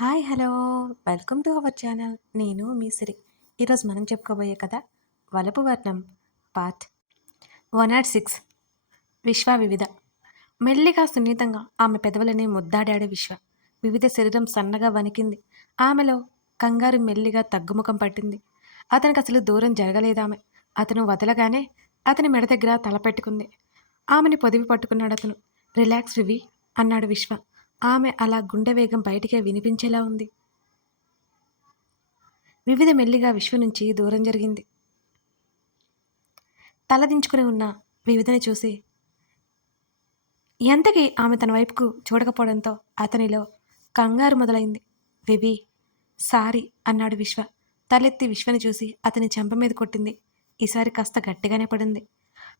Hi hello. Welcome to our channel. నేను మీ సిరి. ఈరోజు మనం చెప్పుకోబోయే కథ వలపు వర్ణం పార్ట్ వన్ నాట్ సిక్స్ విశ్వ వివిధ. మెల్లిగా సున్నితంగా ఆమె పెదవులని ముద్దాడాడు విశ్వ. వివిధ శరీరం సన్నగా వణికింది. ఆమెలో కంగారు మెల్లిగా తగ్గుముఖం పట్టింది. అతనికి అసలు దూరం జరగలేదామె అతను వదలగానే అతని మెడ దగ్గర తలపెట్టుకుంది ఆమెని పొదివి పట్టుకున్నాడు అతను. రిలాక్స్ వివి అన్నాడు విశ్వ. ఆమె అలా గుండె వేగం బయటికే వినిపించేలా ఉంది. వివిధ మెల్లిగా విశ్వ నుంచి దూరం జరిగింది. తలదించుకుని ఉన్న వివిధని చూసి ఎంతకి ఆమె తన వైపుకు చూడకపోవడంతో అతనిలో కంగారు మొదలైంది. వివి సారీ అన్నాడు విశ్వ. తలెత్తి విశ్వని చూసి అతని చెంప మీద కొట్టింది. ఈసారి కాస్త గట్టిగానే పడింది.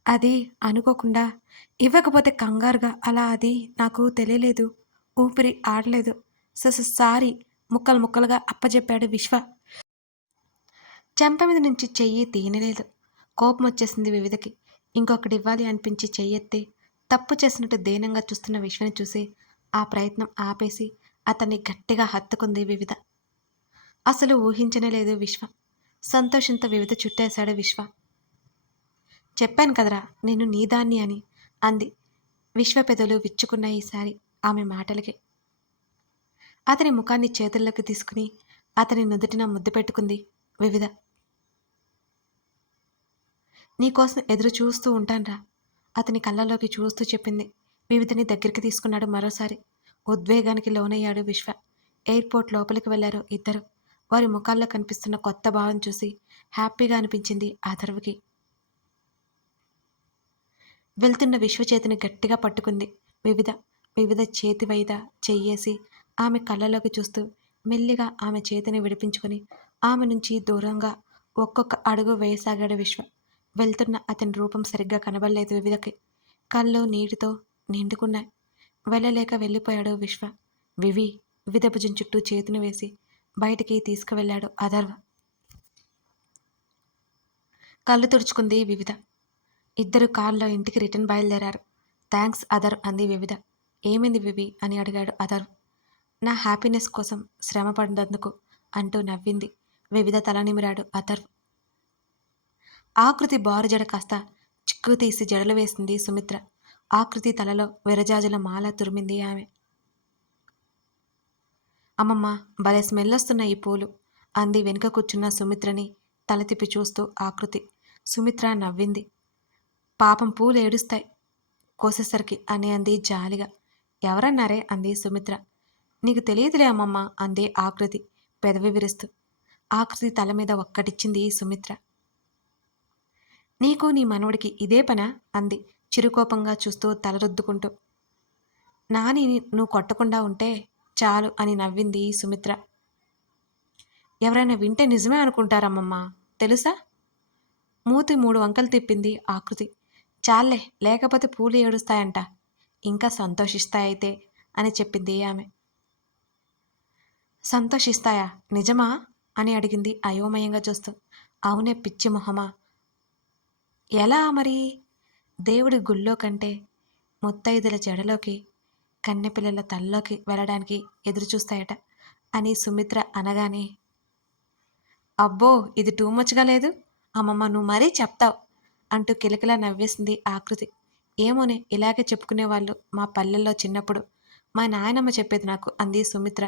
అది అనుకోకుండా ఇవ్వకపోతే కంగారుగా అలా అది నాకు తెలియలేదు. ఊపిరి ఆడలేదు. సారీ ముక్కలు ముక్కలుగా అప్పజెప్పాడు విశ్వ. చెంప మీద నుంచి చెయ్యి తీయనలేదు కోపం వచ్చేసింది వివిధకి. ఇంకొకటి ఇవ్వాలి అనిపించి చెయ్యెత్తి తప్పు చేసినట్టు దీనంగా చూస్తున్న విశ్వని చూసి ఆ ప్రయత్నం ఆపేసి అతన్ని గట్టిగా హత్తుకుంది వివిధ. అసలు ఊహించనే లేదు విశ్వ. సంతోషంతో వివిధ చుట్టేశాడు విశ్వ. చెప్పాను కదరా నేను నీదాన్ని అని అంది. విశ్వ పెదలు విచ్చుకున్న ఈసారి. ఆమె మాటలకి. అతని ముఖాన్ని చేతుల్లోకి తీసుకుని అతని నుదుటిన ముద్దు పెట్టుకుంది వివిధ. నీకోసం ఎదురు చూస్తూ ఉంటాన్రా అతని కళ్ళలోకి చూస్తూ చెప్పింది వివిధని దగ్గరికి తీసుకున్నాడు మరోసారి. ఉద్వేగానికి లోనయ్యాడు విశ్వ. ఎయిర్పోర్ట్ లోపలికి వెళ్ళారు ఇద్దరు. వారి ముఖాల్లో కనిపిస్తున్న కొత్త భావం చూసి హ్యాపీగా అనిపించింది ఆధర్వకి వెళ్తున్న విశ్వచేతిని గట్టిగా పట్టుకుంది వివిధ. వివిధ చేతి వైద చెయ్యేసి ఆమె కళ్ళలోకి చూస్తూ మెల్లిగా ఆమె చేతిని విడిపించుకొని ఆమె నుంచి దూరంగా ఒక్కొక్క అడుగు వేయసాగాడు విశ్వ. వెళ్తున్న అతని రూపం సరిగ్గా కనబడలేదు వివిధకి. కళ్ళు నీటితో నిండుకున్నాయి. వెళ్ళలేక వెళ్ళిపోయాడు విశ్వ. వివి వివిధ భుజం చుట్టూ చేతిని వేసి బయటికి తీసుకువెళ్ళాడు అధర్వ. కళ్ళు తుడుచుకుంది వివిధ. ఇద్దరు కారులో ఇంటికి రిటర్న్ బయలుదేరారు. థ్యాంక్స్ అదర్ అంది వివిధ. ఏమైంది వివి అని అడిగాడు అదర్ నా హ్యాపీనెస్ కోసం శ్రమ పడినందుకు అంటూ నవ్వింది. వివిధ తల నిమిరాడు అథర్వ్ ఆకృతి బారు జడ కాస్త చిక్కు తీసి జడలు వేసింది సుమిత్ర. ఆకృతి తలలో విరజాజుల మాల తురిమింది ఆమె. అమ్మమ్మ భలే స్మెల్ వస్తున్న ఈ పూలు అంది వెనుక కూర్చున్న సుమిత్రని తల తిప్పి చూస్తూ ఆకృతి. సుమిత్ర నవ్వింది. పాపం పూలు ఏడుస్తాయి కోసేసరికి అని అంది జాలిగా. ఎవరన్నారే? అంది సుమిత్ర. నీకు తెలియదులే అమ్మమ్మ అందే ఆకృతి పెదవి విరుస్తూ. ఆకృతి తల మీద ఒక్కటిచ్చింది సుమిత్ర. నీకు నీ మనవడికి ఇదే పనా? అంది చిరుకోపంగా చూస్తూ తల రుద్దుకుంటూ. నాని నువ్వు కొట్టకుండా ఉంటే చాలు అని నవ్వింది సుమిత్ర. ఎవరైనా వింటే నిజమే అనుకుంటారమ్మమ్మ తెలుసా? మూతి మూడు వంకలు తిప్పింది ఆకృతి. చాలే లేకపోతే పూలు ఏడుస్తాయంట. ఇంకా సంతోషిస్తాయైతే అని చెప్పింది ఆమె. సంతోషిస్తాయా? నిజమా? అని అడిగింది అయోమయంగా చూస్తూ. అవునే పిచ్చి మొహమా? ఎలా మరి? దేవుడి గుళ్ళో కంటే ముత్తైదుల జడలోకి కన్నెపిల్లల తల్లోకి వెళ్ళడానికి ఎదురుచూస్తాయట అని సుమిత్ర అనగానే అబ్బో ఇది టూ మచ్గా లేదు. అమ్మమ్మ నువ్వు మరీ చెప్తావు అంటూ కిలకిలా నవ్వేసింది ఆకృతి. ఏమోనే ఇలాగే చెప్పుకునేవాళ్ళు మా పల్లెల్లో చిన్నప్పుడు. మా నాయనమ్మ చెప్పేది నాకు అంది సుమిత్ర.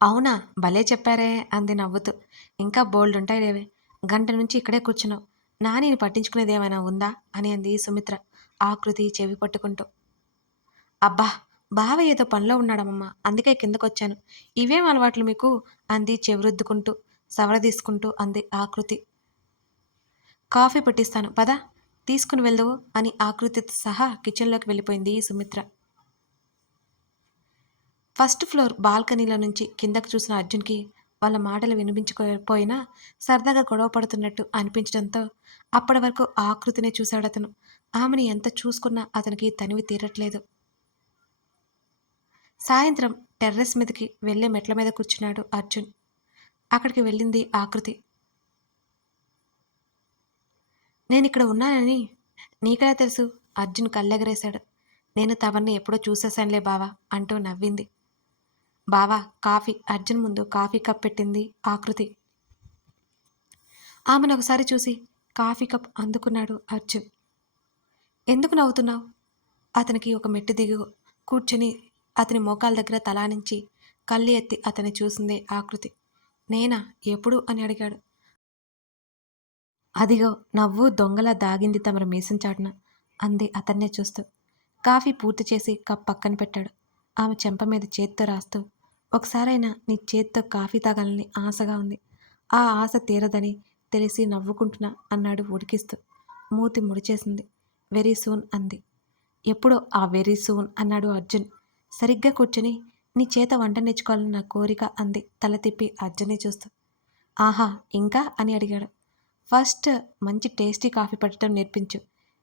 అవునా భలే చెప్పారే అంది నవ్వుతూ. ఇంకా బోల్డ్ ఉంటాయి లేవే గంట నుంచి ఇక్కడే కూర్చున్నావు. నానిని పట్టించుకునేది ఏమైనా ఉందా అని అంది సుమిత్ర ఆకృతి చెవి పట్టుకుంటూ. అబ్బా బావ ఏదో పనిలో ఉన్నాడమ్మమ్మ అందుకే కిందకొచ్చాను. ఇవేం అలవాట్లు మీకు అంది చెవిరుద్దుకుంటూ సవర తీసుకుంటూ అంది ఆకృతి. కాఫీ పెట్టిస్తాను. పద తీసుకుని వెళ్దువు అని ఆకృతితో సహా కిచెన్లోకి వెళ్ళిపోయింది సుమిత్ర. ఫస్ట్ ఫ్లోర్ బాల్కనీలో నుంచి కిందకు చూసిన అర్జున్కి వాళ్ళ మాటలు వినిపించుకోకపోయినా సరదాగా గొడవ పడుతున్నట్టు అనిపించడంతో అప్పటి వరకు ఆకృతినే చూశాడు అతను. ఆమెని ఎంత చూసుకున్నా అతనికి తనివి తీరట్లేదు. సాయంత్రం టెర్రస్ మీదకి వెళ్ళే మెట్ల మీద కూర్చున్నాడు అర్జున్. అక్కడికి వెళ్ళింది ఆకృతి. నేను ఇక్కడ ఉన్నానని నీకెలా తెలుసు? అర్జున్ కళ్ళెగరేశాడు. నేను తవర్ని ఎప్పుడో చూసేశానులే బావా అంటూ నవ్వింది. బావా కాఫీ. అర్జున్ ముందు కాఫీ కప్ పెట్టింది ఆకృతి. ఆమెను ఒకసారి చూసి కాఫీ కప్ అందుకున్నాడు అర్జున్. ఎందుకు నవ్వుతున్నావు? అతనికి ఒక మెట్టు దిగు. కూర్చుని అతని మోకాల దగ్గర తలానించి కళ్ళు ఎత్తి అతన్ని చూసిందే ఆకృతి. నేనా? ఎప్పుడు? అని అడిగాడు. అదిగో నవ్వు దొంగలా దాగింది తమరు మీసం చాటున. అంది అతన్నే చూస్తూ. కాఫీ పూర్తి చేసి కప్ పక్కన పెట్టాడు. ఆమె చెంప మీద చేత్తో రాస్తూ. ఒకసారైనా నీ చేత్తో కాఫీ తాగాలని ఆశగా ఉంది. ఆ ఆశ తీరదని తెలిసి నవ్వుకుంటున్నా అన్నాడు ఉడికిస్తూ. మూతి ముడిచేసింది. వెరీ సూన్ అంది. ఎప్పుడో ఆ వెరీ సూన్ అన్నాడు అర్జున్. సరిగ్గా కూర్చుని నీ చేత వంట నేర్చుకోవాలని నా కోరిక అంది తల తిప్పి అర్జునే చూస్తూ. ఆహా ఇంకా? అని అడిగాడు. ఫస్ట్ మంచి టేస్టీ కాఫీ పెట్టడం నేర్పించు.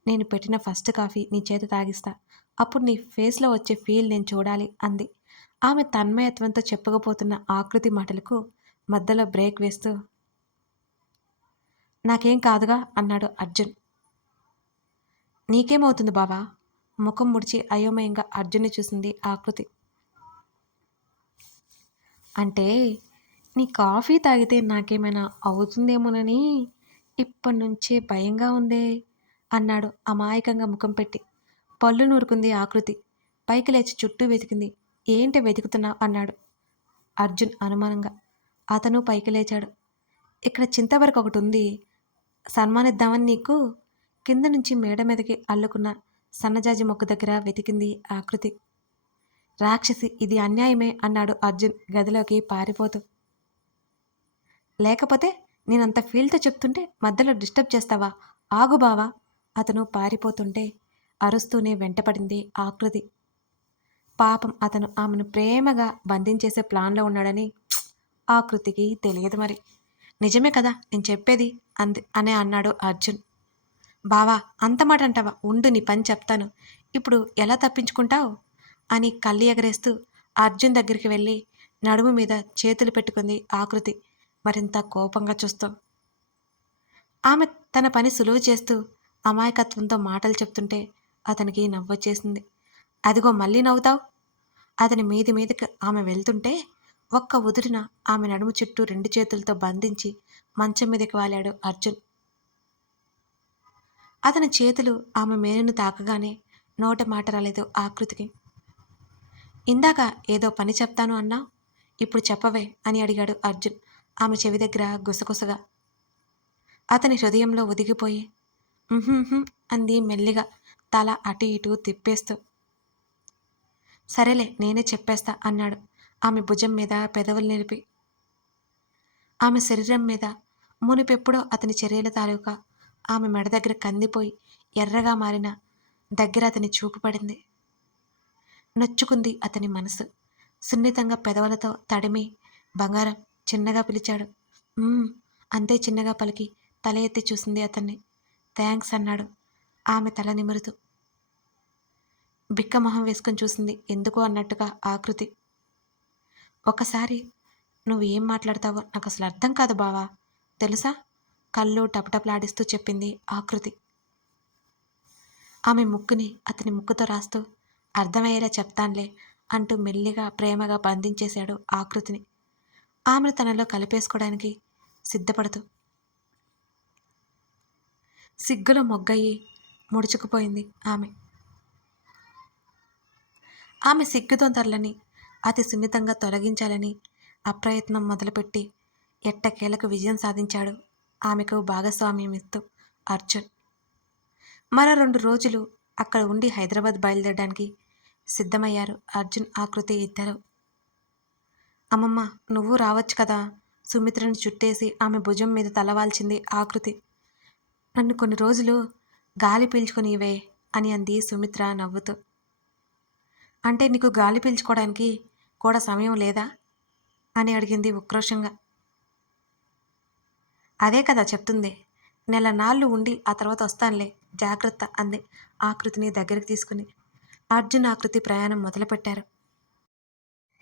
నేను పెట్టిన ఫస్ట్ కాఫీ నీ చేత తాగిస్తా. అప్పుడు నీ ఫేస్లో వచ్చే ఫీల్ నేను చూడాలి అంది. ఆమె తన్మయత్వంతో చెప్పకపోతున్న ఆకృతి మాటలకు మధ్యలో బ్రేక్ వేస్తూ నాకేం కాదుగా అన్నాడు అర్జున్. నీకేమవుతుంది బావా? ముఖం ముడిచి అయోమయంగా అర్జున్ని చూసింది ఆకృతి. అంటే నీ కాఫీ తాగితే నాకేమైనా అవుతుందేమోనని ఇప్పటి నుంచే భయంగా ఉందే? అన్నాడు అమాయకంగా ముఖం పెట్టి. పళ్ళు నూరుకుంది ఆకృతి. పైకి లేచి చుట్టూ వెతికింది. ఏంటి వెతుకుతున్నావు అన్నాడు అర్జున్ అనుమానంగా. అతను పైకి లేచాడు. ఇక్కడ చింతవరకు ఒకటి ఉంది. సన్మానిద్దామని నీకు? కింద నుంచి మేడ మీదకి అల్లుకున్న సన్నజాజి మొక్క దగ్గర వెతికింది ఆకృతి. రాక్షసి ఇది అన్యాయమే అన్నాడు అర్జున్ గదిలోకి పారిపోతూ. లేకపోతే నేనంత ఫీల్తో చెప్తుంటే మధ్యలో డిస్టర్బ్ చేస్తావా? ఆగు బావా! అతను పారిపోతుంటే అరుస్తూనే వెంటపడింది ఆకృతి. పాపం అతను ఆమెను ప్రేమగా బంధించేసే ప్లాన్లో ఉన్నాడని ఆకృతికి తెలియదు మరి. నిజమే కదా? నేను చెప్పేది అంది అనే అన్నాడు అర్జున్. బావా అంత మాట అంటావా? ఉండు నీ పని చెప్తాను. ఇప్పుడు ఎలా తప్పించుకుంటావు? అని కళ్ళు ఎగరేస్తూ అర్జున్ దగ్గరికి వెళ్ళి నడుము మీద చేతులు పెట్టుకుంది ఆకృతి. మరింత కోపంగా చూస్తూ. ఆమె తన పని సులువు చేస్తూ అమాయకత్వంతో మాటలు చెప్తుంటే అతనికి నవ్వొచ్చేసింది అదిగో మళ్ళీ నవ్వుతావు? అతని మీది మీదకి ఆమె వెళ్తుంటే ఒక్క ఉదురిన ఆమె నడుము చుట్టూ రెండు చేతులతో బంధించి మంచం మీదకి వాలాడు అర్జున్. అతని చేతులు ఆమె మేనును తాకగానే నోట మాట రాలేదు ఆకృతికి. ఇందాక ఏదో పని చెప్తాను అన్నా ఇప్పుడు చెప్పవే అని అడిగాడు అర్జున్. ఆమె చెవి దగ్గర గుసగుసగా. అతని హృదయంలో ఒదిగిపోయి అంది మెల్లిగా తల అటు ఇటు తిప్పేస్తూ. సరేలే నేనే చెప్పేస్తా అన్నాడు ఆమె భుజం మీద పెదవులు నిలిపి. ఆమె శరీరం మీద మునిపెప్పుడో అతని చర్యల తాలూకా ఆమె మెడ దగ్గర కందిపోయి ఎర్రగా మారిన దగ్గర అతని చూపు పడింది. నొచ్చుకుంది అతని మనసు. సున్నితంగా పెదవులతో తడిమి బంగారం చిన్నగా పిలిచాడు. అంతే చిన్నగా పలికి. తల ఎత్తి చూసింది అతన్ని. థ్యాంక్స్ అన్నాడు. ఆమె తల నిమురుతూ. బిక్క మొహం వేసుకొని చూసింది. ఎందుకో అన్నట్టుగా ఆకృతి ఒకసారి నువ్వు ఏం మాట్లాడతావో నాకు అసలు అర్థం కాదు బావా. తెలుసా? కళ్ళు టపటపలాడిస్తూ చెప్పింది ఆకృతి ఆమె ముక్కుని అతని ముక్కుతో రాస్తూ అర్థమయ్యేలా చెప్తాన్లే అంటూ మెల్లిగా ప్రేమగా బంధించేశాడు ఆకృతిని ఆమెను తనలో కలిపేసుకోవడానికి సిద్ధపడుతూ సిగ్గులో మొగ్గయ్యి ముడుచుకుపోయింది ఆమె. ఆమె సిగ్గుతొందరలని అతి సున్నితంగా తొలగించాలని అప్రయత్నం మొదలుపెట్టి ఎట్టకేలకు విజయం సాధించాడు ఆమెకు భాగస్వామ్యం ఇస్తూ అర్జున్. మరో రెండు రోజులు అక్కడ ఉండి హైదరాబాద్ బయలుదేరడానికి సిద్ధమయ్యారు అర్జున్ ఆకృతి ఇద్దరు. అమ్మమ్మ నువ్వు రావచ్చు కదా? సుమిత్రని చుట్టేసి ఆమె భుజం మీద తలవాల్చింది ఆకృతి. నన్ను కొన్ని రోజులు గాలి పీల్చుకునివే అని అంది సుమిత్ర నవ్వుతూ. అంటే నీకు గాలి పీల్చుకోవడానికి కూడా సమయం లేదా? అని అడిగింది ఉక్రోషంగా. అదే కదా చెప్తుంది. నెల నాళ్ళు ఉండి ఆ తర్వాత వస్తానులే జాగ్రత్త అంది ఆకృతిని దగ్గరికి తీసుకుని. అర్జున్ ఆకృతి ప్రయాణం మొదలుపెట్టారు.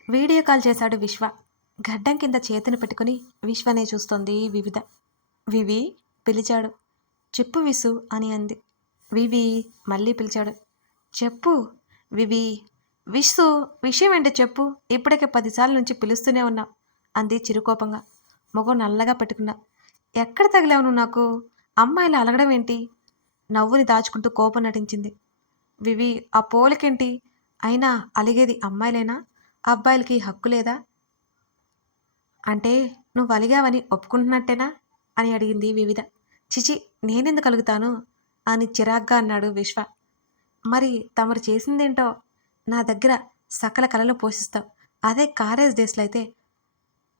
వీడియో కాల్ చేశాడు విశ్వ. గడ్డం కింద చేతిని పెట్టుకుని విశ్వనే చూస్తోంది వివిధ. వివి పిలిచాడు. చెప్పు విసు అని అంది. వివి మళ్ళీ పిలిచాడు. చెప్పు వివి. విసు విషయం ఏంటి చెప్పు? ఇప్పటికే పదిసార్లు నుంచి పిలుస్తూనే ఉన్నా. అంది చిరుకోపంగా. మొగం నల్లగా పెట్టుకున్నా. ఎక్కడ తగిలావు నువ్వు నాకు? అమ్మాయిలు అలగడం ఏంటి? నవ్వుని దాచుకుంటూ కోపం నటించింది. వివి ఆ పోలికేంటి? అయినా అలిగేది అమ్మాయిలేనా? అబ్బాయిలకి హక్కు లేదా? అంటే నువ్వు అలిగావని ఒప్పుకుంటున్నట్టేనా? అని అడిగింది వివిధ. చిచి నేనెందుకు కలుగుతాను అని చిరాగ్గా అన్నాడు విశ్వ. మరి తమరు చేసిందేంటో? నా దగ్గర సకల కళలు పోషిస్తావు. అదే కాలేజ్ డేస్లో అయితే.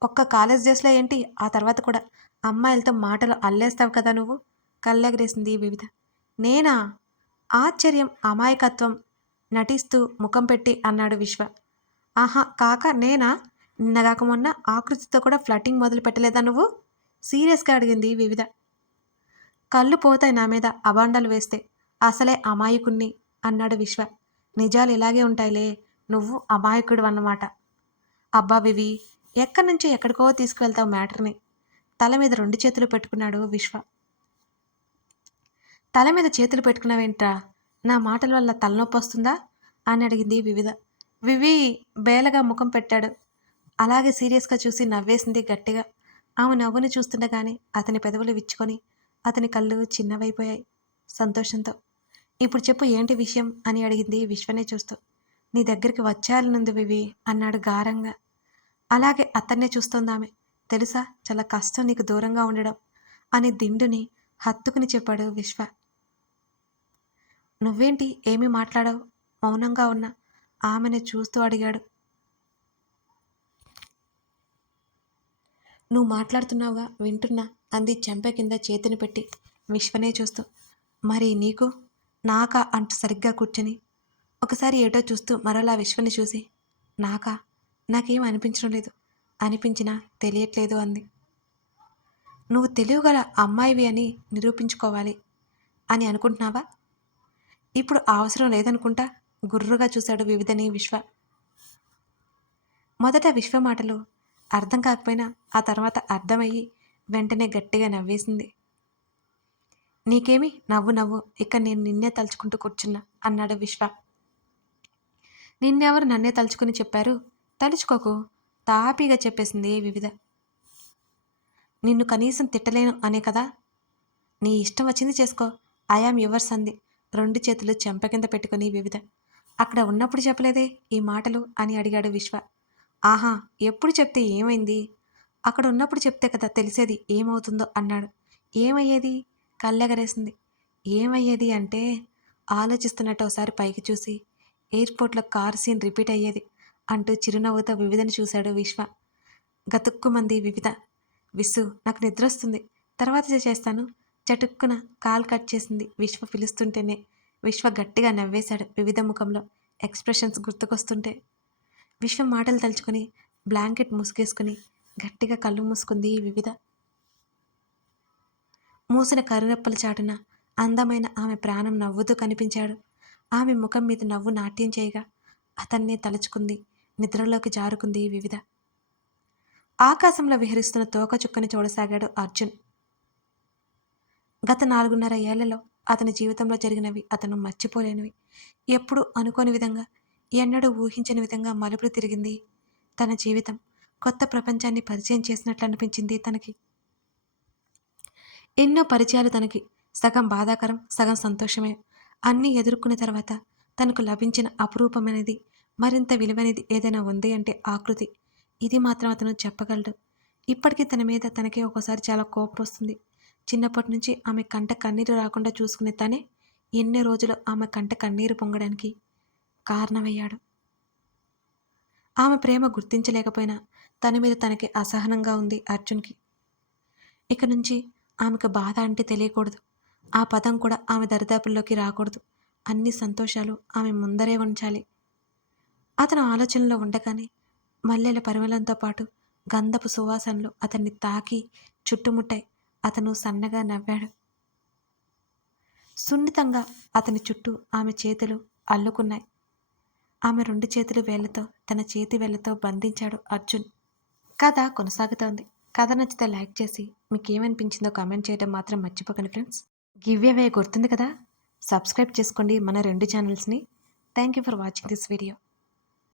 ఒక్క కాలేజ్ డేస్లో ఏంటి? ఆ తర్వాత కూడా. అమ్మాయిలతో మాటలు అల్లేస్తావు కదా నువ్వు? కళ్ళెగరేసింది వివిధ. నేనా? ఆశ్చర్యం అమాయకత్వం నటిస్తూ ముఖం పెట్టి అన్నాడు విశ్వ. ఆహా కాక నేనా? నిన్నగాక మొన్న ఆకృతితో కూడా ఫ్లటింగ్ మొదలు పెట్టలేదా నువ్వు? సీరియస్గా అడిగింది వివిధ. కళ్ళు పోతాయి నా మీద అబాండాలు వేస్తే. అసలే అమాయకుణ్ణి అన్నాడు విశ్వ. నిజాలు ఇలాగే ఉంటాయిలే. నువ్వు అమాయకుడు అన్నమాట. అబ్బా వివి ఎక్కడి నుంచి ఎక్కడికో తీసుకువెళ్తావు మ్యాటర్ని? తల మీద రెండు చేతులు పెట్టుకున్నాడు విశ్వ. తల మీద చేతులు పెట్టుకున్నావేంట్రా? నా మాటల వల్ల తలనొప్పి వస్తుందా? అని అడిగింది వివిధ. వివి బేలగా ముఖం పెట్టాడు. అలాగే సీరియస్గా చూసి నవ్వేసింది గట్టిగా. ఆమె నవ్వుని చూస్తుండగానే అతని పెదవులు విచ్చుకొని అతని కళ్ళు చిన్నవైపోయాయి సంతోషంతో. ఇప్పుడు చెప్పు ఏంటి విషయం? అని అడిగింది విశ్వనే చూస్తూ. నీ దగ్గరికి వచ్చేయాలనుంది వివి అన్నాడు గారంగా. అలాగే అతన్నే చూస్తోందామె తెలుసా? చాలా కష్టం నీకు దూరంగా ఉండడం అని దిండుని హత్తుకుని చెప్పాడు విశ్వ. నువ్వేంటి? ఏమీ మాట్లాడావు? మౌనంగా ఉన్నా? ఆమెను చూస్తూ అడిగాడు. నువ్వు మాట్లాడుతున్నావుగా వింటున్నా అంది చెంప కింద చేతిని పెట్టి విశ్వనే చూస్తూ. మరి నీకు? నాకా? అంటూ సరిగ్గా కూర్చొని ఒకసారి ఏటో చూస్తూ మరోలా విశ్వని చూసి నాకా? నాకేం అనిపించడం లేదు. అనిపించినా తెలియట్లేదు అంది. నువ్వు తెలియగల అమ్మాయివి అని నిరూపించుకోవాలి అని అనుకుంటున్నావా? ఇప్పుడు అవసరం లేదనుకుంటా? గుర్రుగా చూశాడు వివిధని విశ్వ. మొదట విశ్వ మాటలు అర్థం కాకపోయినా ఆ తర్వాత అర్థమయ్యి వెంటనే గట్టిగా నవ్వేసింది. నీకేమి? నవ్వు నవ్వు. ఇక నేను నిన్నే తలుచుకుంటూ కూర్చున్నా అన్నాడు విశ్వ. నిన్నెవరు నన్నే తలుచుకుని చెప్పారు? తలుచుకోకు. తాపీగా చెప్పేసింది వివిధ. నిన్ను కనీసం తిట్టలేను అనే కదా? నీ ఇష్టం వచ్చింది చేసుకో. ఐఆమ్ యువర్స్ అంది రెండు చేతులు చెంప కింద పెట్టుకుని వివిధ. అక్కడ ఉన్నప్పుడు చెప్పలేదే ఈ మాటలు అని అడిగాడు విశ్వ. ఆహా ఎప్పుడు చెప్తే ఏమైంది? అక్కడ ఉన్నప్పుడు చెప్తే కదా తెలిసేది ఏమవుతుందో అన్నాడు. ఏమయ్యేది? కళ్ళెగరేసింది. ఏమయ్యేది అంటే ఆలోచిస్తున్నట్టు ఒకసారి పైకి చూసి ఎయిర్పోర్ట్లో కార్ సీన్ రిపీట్ అయ్యేది అంటూ చిరునవ్వుతో వివిధని చూశాడు విశ్వ. గతుక్కుమంది వివిధ. విసు నాకు నిద్ర వస్తుంది తర్వాత చేస్తాను చటుక్కున కాల్ కట్ చేసింది విశ్వ పిలుస్తుంటేనే. విశ్వ గట్టిగా నవ్వేశాడు వివిధ ముఖంలో ఎక్స్ప్రెషన్స్ గుర్తుకొస్తుంటే. విశ్వ మాటలు తలుచుకొని బ్లాంకెట్ ముసుగేసుకుని గట్టిగా కళ్ళు మూసుకుంది వివిధ. మూసిన కరురెప్పల చాటున అందమైన ఆమె ప్రాణం నవ్వుతూ కనిపించాడు. ఆమె ముఖం మీద నవ్వు నాట్యం చేయగా అతన్నే తలుచుకుంది నిద్రలోకి జారుకుంది వివిధ. ఆకాశంలో విహరిస్తున్న తోక చుక్కని చూడసాగాడు అర్జున్. గత నాలుగున్నర ఏళ్ళలో అతని జీవితంలో జరిగినవి అతను మర్చిపోలేనివి. ఎప్పుడు అనుకోని విధంగా ఎన్నడూ ఊహించని విధంగా మలుపులు తిరిగింది తన జీవితం. కొత్త ప్రపంచాన్ని పరిచయం చేసినట్లు అనిపించింది తనకి. ఎన్నో పరిచయాలు తనకి. సగం బాధాకరం సగం సంతోషమే. అన్నీ ఎదుర్కొన్న తర్వాత తనకు లభించిన అపురూపమైనది మరింత విలువైనది ఏదైనా ఉంది అంటే ఆకృతి. ఇది మాత్రం అతను చెప్పగలడు. ఇప్పటికీ తన మీద తనకే ఒకసారి చాలా కోపం వస్తుంది. చిన్నప్పటి నుంచి ఆమె కంట కన్నీరు రాకుండా చూసుకునే తనే ఎన్ని రోజులు ఆమె కంట కన్నీరు పొంగడానికి కారణమయ్యాడు. ఆమె ప్రేమ గుర్తించలేకపోయినా తన మీద తనకి అసహనంగా ఉంది అర్జున్కి. ఇక నుంచి ఆమెకు బాధ అంటే తెలియకూడదు. ఆ పదం కూడా ఆమె దరిదాపుల్లోకి రాకూడదు. అన్ని సంతోషాలు ఆమె ముందరే ఉంచాలి. అతను ఆలోచనలో ఉండగానే మల్లెల పరిమళంతో పాటు గంధపు సువాసనలు అతన్ని తాకి చుట్టుముట్టాయి. అతను సన్నగా నవ్వాడు. సున్నితంగా అతని చుట్టూ ఆమె చేతులు అల్లుకున్నాయి. ఆమె రెండు చేతులు వేళ్ళతో తన చేతి వేళ్ళతో బంధించాడు అర్జున్. కథ కొనసాగుతోంది. కథ నచ్చితే లైక్ చేసి మీకు ఏమనిపించిందో కామెంట్ చేయడం మాత్రం మర్చిపోకండి ఫ్రెండ్స్. గివ్ అవే గుర్తుంది కదా? సబ్స్క్రైబ్ చేసుకోండి మన రెండు ఛానల్స్ని. Thank you for watching this video.